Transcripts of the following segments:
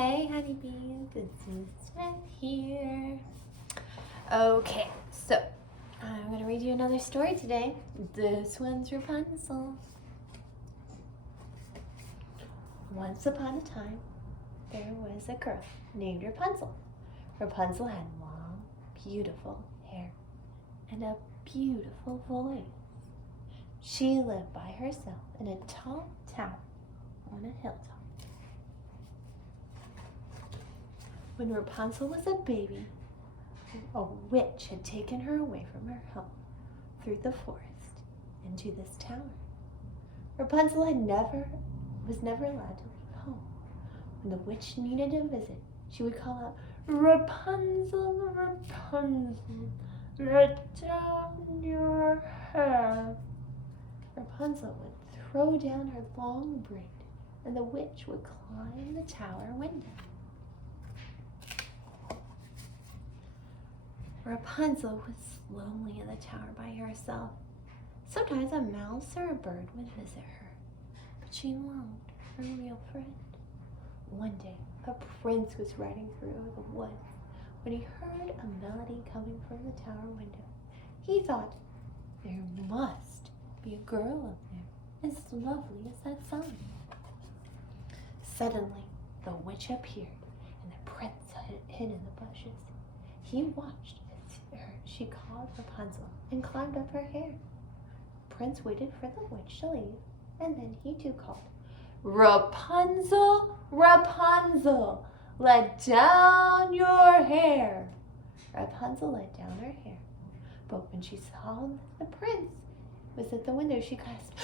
Hey honeybees, it's Miss Smith here. Okay, so I'm going to read you another story today. This one's Rapunzel. Once upon a time, there was a girl named Rapunzel. Rapunzel had long, beautiful hair and a beautiful voice. She lived by herself in a tall tower on a hilltop. When Rapunzel was a baby, a witch had taken her away from her home through the forest into this tower. Rapunzel was never allowed to leave home. When the witch needed a visit, she would call out, "Rapunzel, Rapunzel, let down your hair." Rapunzel would throw down her long braid, and the witch would climb the tower window. Rapunzel was lonely in the tower by herself. Sometimes a mouse or a bird would visit her, but she longed for a real friend. One day, a prince was riding through the woods when he heard a melody coming from the tower window. He thought, there must be a girl up there as lovely as that song. Suddenly, the witch appeared, and the prince hid in the bushes. He watched she called Rapunzel and climbed up her hair. The prince waited for the witch to leave, and then he too called, "Rapunzel, Rapunzel, let down your hair." Rapunzel let down her hair, but when she saw the prince was at the window, she gasped,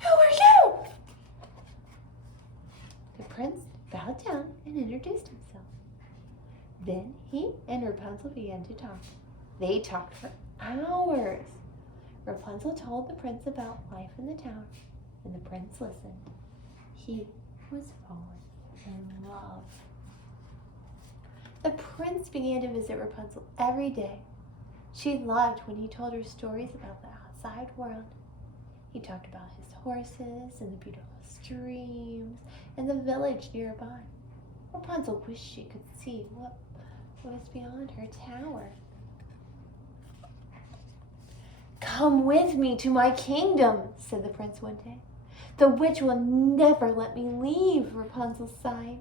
"Who are you?" The prince bowed down and introduced himself. Then he and Rapunzel began to talk. They talked for hours. Rapunzel told the prince about life in the tower, and the prince listened. He was falling in love. The prince began to visit Rapunzel every day. She loved when he told her stories about the outside world. He talked about his horses and the beautiful streams and the village nearby. Rapunzel wished she could see what was beyond her tower. "Come with me to my kingdom," said the prince one day. "The witch will never let me leave," Rapunzel sighed.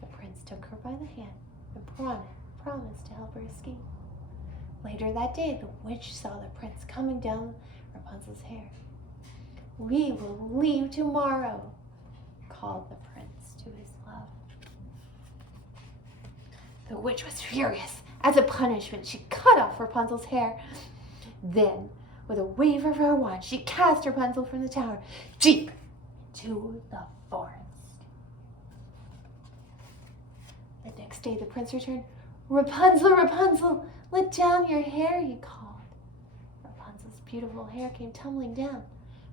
The prince took her by the hand and promised to help her escape. Later that day, the witch saw the prince coming down Rapunzel's hair. "We will leave tomorrow," called the prince to his love. The witch was furious. As a punishment, she cut off Rapunzel's hair. Then, with a wave of her wand, she cast Rapunzel from the tower deep into the forest. The next day, the prince returned. "Rapunzel, Rapunzel, let down your hair," he called. Rapunzel's beautiful hair came tumbling down.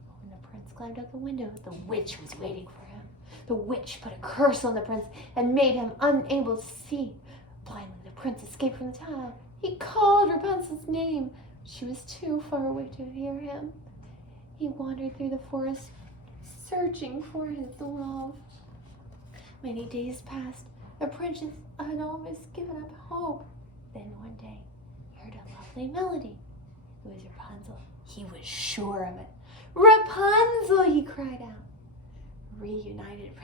But when the prince climbed out the window, the witch was waiting for him. The witch put a curse on the prince and made him unable to see. Blindly, the prince escaped from the tower. He called Rapunzel's name. She was too far away to hear him. He wandered through the forest, searching for his love. Many days passed. The prince had almost given up hope. Then one day, he heard a lovely melody. It was Rapunzel. He was sure of it. "Rapunzel!" he cried out. Reunited,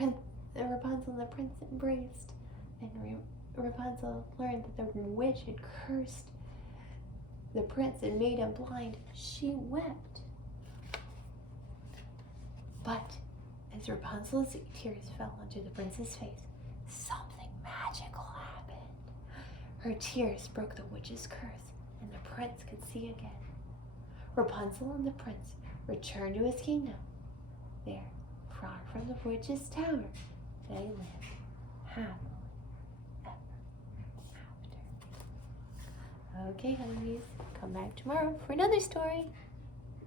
Rapunzel and the prince embraced. Then Rapunzel learned that the witch had cursed the prince and made him blind. She wept. But as Rapunzel's tears fell onto the prince's face, something magical happened. Her tears broke the witch's curse, and the prince could see again. Rapunzel and the prince returned to his kingdom. There, far from the witch's tower, they lived happily ever after. Okay, honeybees, come back tomorrow for another story.